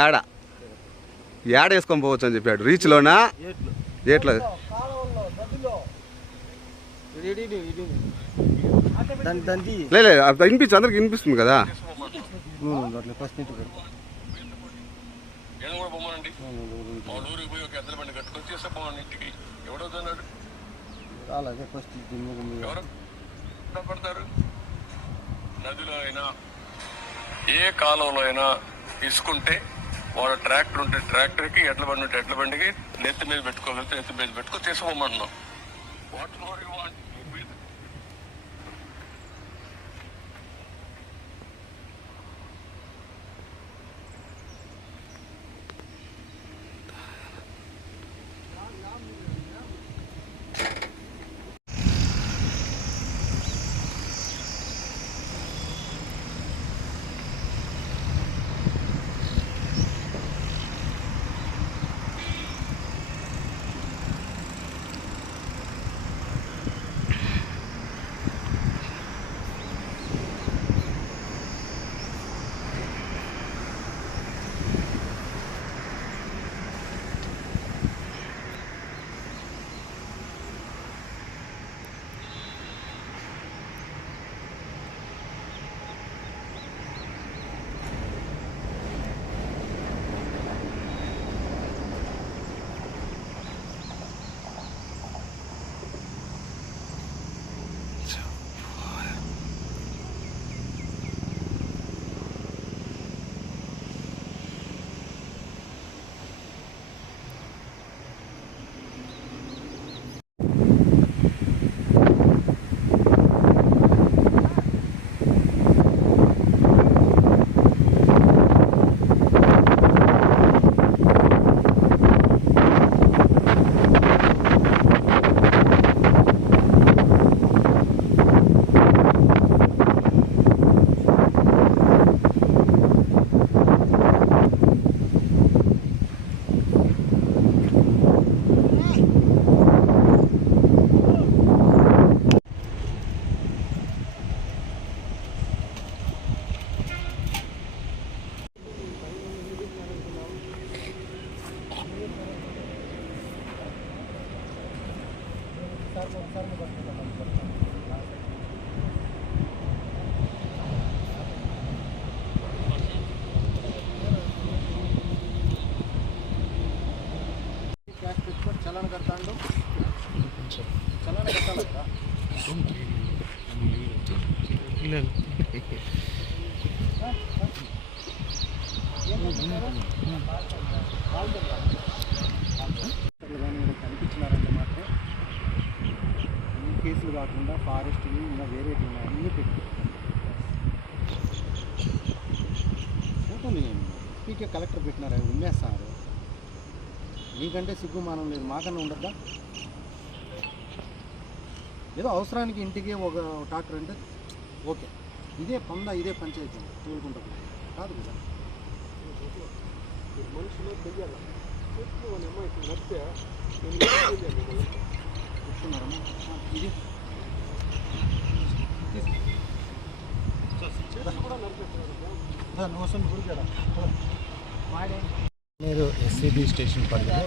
ఏడ ఏడ వేసుకొని పోవచ్చు. అని చెప్పాడు. రీచ్లోనా ఏట్లు. ఏట్లా. కాలంలో నదిలో. ఇది ఇది ఇది దాని దానికి లే లే, అది వినిపించు అందరికి వినిపిస్తుంది కదా. అట్లా ఫస్ట్ నదిలో అయినా ఏ కాలంలో అయినా ఇసుకుంటే వాళ్ళ ట్రాక్టర్ ఉంటే ట్రాక్టర్కి ఎడ్ల బండి ఉంటే ఎడ్ల బండికి నెత్తి మీద పెట్టుకోగలిగితే నెత్తి మీద పెట్టుకో తీసుకోమంటున్నాం what more you want cash పెట్టుకొని చలాన్ కడతాండు చలాన్ కట్టాలి కదా కనిపించినారంటే మాత్రం ఈ కేసులు కాకుండా ఫారెస్ట్ ఇంకా వేరే ఉన్నాయి అన్నీ పెట్టి. ఉంటుంది పీకే కలెక్టర్ పెట్టినారు అవి ఉమ్మేస్తున్నారు మీకంటే సిగ్గు మానం లేదు మాకన్నా ఉండద్దా? ఏదో అవసరానికి ఇంటికి ఒక డాక్టర్ అంటే ఓకే. ఇదే పంద ఇదే పంచాయతీ తోలుకుంటుంది కాదు కదా? మనుషులు తెలియాలి? చెప్తున్నారమ్మా వస్తుంది గురికాడ పల్మనేరు ఎస్సీబీ స్టేషన్ పరిధిలో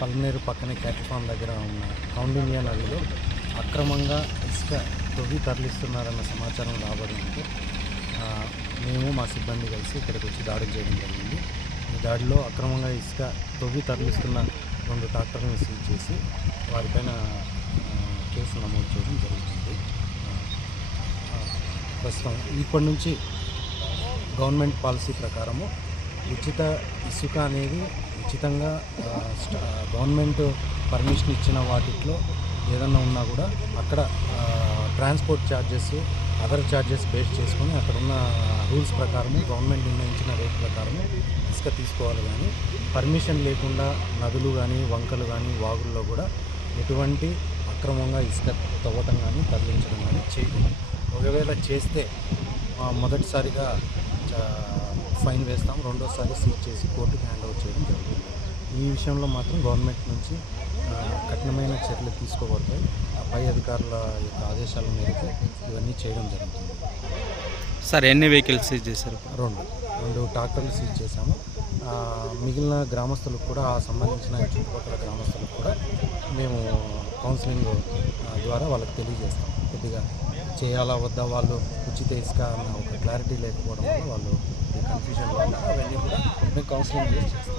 పల్మనేరు పక్కనే క్యాట్ ఫామ్ దగ్గర ఉన్న కౌండిన్యా నదిలో అక్రమంగా ఇసుక తొవ్వి తరలిస్తున్నారన్న సమాచారం రాబడింది మేము మా సిబ్బంది కలిసి ఇక్కడికి వచ్చి దాడులు చేయడం జరిగింది. ఈ దాడిలో అక్రమంగా ఇసుక తొవ్వి తరలిస్తున్న రెండు డాక్టర్లను సీజ్ చేసి వారిపైన కేసు నమోదు చేయడం జరుగుతుంది. ప్రస్తుతం ఇప్పటి నుంచి గవర్నమెంట్ పాలసీ ప్రకారము ఉచిత ఇసుక అనేది ఉచితంగా గవర్నమెంట్ పర్మిషన్ ఇచ్చిన వాటిలో ఏదన్నా ఉన్నా కూడా అక్కడ transport charges other charges base చేసుకొని అక్కడ ఉన్న రూల్స్ ప్రకారము గవర్నమెంట్ నిర్ణయించిన రేట్ ప్రకారము ఇసుక తీసుకోవాలి కానీ పర్మిషన్ లేకుండా నదులు కానీ వంకలు కానీ వాగుల్లో కూడా ఎటువంటి అక్రమంగా ఇసుక తవ్వటం కానీ తరలించడం కానీ చేయకూడదు ఒకవేళ చేస్తే మొదటిసారిగా ఫైన్ వేస్తాం రెండోసారి సీజ్ చేసి కోర్టుకి హ్యాండ్ ఓవర్ చేయడం జరుగుతుంది. ఈ విషయంలో మాత్రం గవర్నమెంట్ నుంచి కఠినమైన చర్యలు తీసుకోబడతాయి. ఆ పై అధికారుల యొక్క ఆదేశాల మేరకు ఇవన్నీ చేయడం జరుగుతుంది. సార్ ఎన్ని వెహికల్స్ సీజ్ చేశారు? రెండు. రెండు ట్రాక్టర్లు సీజ్ చేశాము. మిగిలిన గ్రామస్తులకు కూడా ఆ సంబంధించిన చుట్టుపక్కల గ్రామస్తులకు కూడా మేము కౌన్సిలింగ్ ద్వారా వాళ్ళకి తెలియజేస్తాం. కొద్దిగా చేయాలా వద్దా వాళ్ళు ఉచిత ఇసుక అన్న ఒక క్లారిటీ లేకపోవడం వల్ల వాళ్ళు కన్ఫ్యూజన్ వల్ల అవన్నీ కూడా మేము కౌన్సిలింగ్ చేసి చేస్తాం.